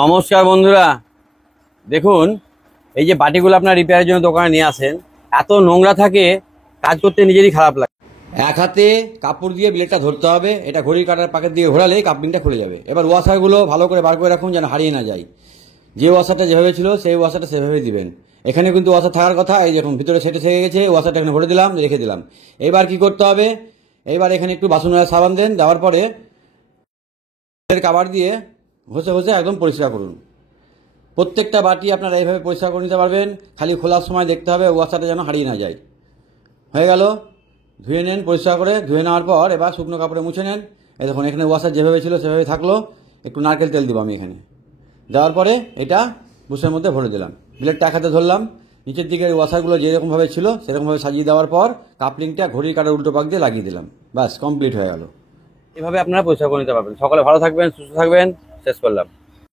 নমস্কার বন্ধুরা, দেখুন এই যে বাটিগুলো আপনার রিপেয়ারের জন্য দোকানে নিয়ে আসেন, এত নোংরা থাকে, কাজ করতে নিজেরই খারাপ লাগে। এক হাতে কাপড় দিয়ে ব্লেডটা ধরতে হবে, এটা ঘড়ির কাঁটার পাকের দিয়ে ঘোরালে কাপলিংটা খুলে যাবে। এবার ওয়াশারগুলো ভালো করে বার করে রাখুন যেন হারিয়ে না যায়। যে ওয়াশারটা যেভাবে ছিল সেই ওয়াশারটা সেভাবেই দিবেন। এখানে কিন্তু ওয়াশার থাকার কথা, এই দেখুন ভিতরে সেটে থেকে গেছে, ওয়াশারটা এখানে ভরে দিলাম, রেখে দিলাম। এবার কি করতে হবে, এইবার এখানে একটু বাসন সাবান দেন, দেওয়ার পরে কাবার দিয়ে ঘষে ঘষে একদম পরিষ্কার করুন। প্রত্যেকটা বাটি আপনারা এইভাবে পরিষ্কার করে নিতে পারবেন। খালি খোলার সময় দেখতে হবে ওয়াশারটা যেন হারিয়ে না যায়। হয়ে গেল, ধুয়ে নেন পরিষ্কার করে। ধুয়ে নেওয়ার পর এবার শুকনো কাপড়ে মুছে নেন। এই দেখুন এখানে ওয়াশার যেভাবে ছিল সেভাবে থাকলো। একটু নারকেল তেল দিব আমি এখানে, দেওয়ার পরে এটা বুশের মধ্যে ভরে দিলাম। ব্লেডটা এক হাতে ধরলাম, নিচের দিকের ওয়াশারগুলো যেরকমভাবে ছিল সেরকমভাবে সাজিয়ে দেওয়ার পর কাপলিংটা ঘড়ির কাঁটার উল্টো পাক দিয়ে লাগিয়ে দিলাম। ব্যাস কমপ্লিট হয়ে গেল। এভাবে আপনারা পরিষ্কার করে নিতে পারবেন। সকলে ভালো থাকবেন, সুস্থ থাকবেন। শেষ করলাম।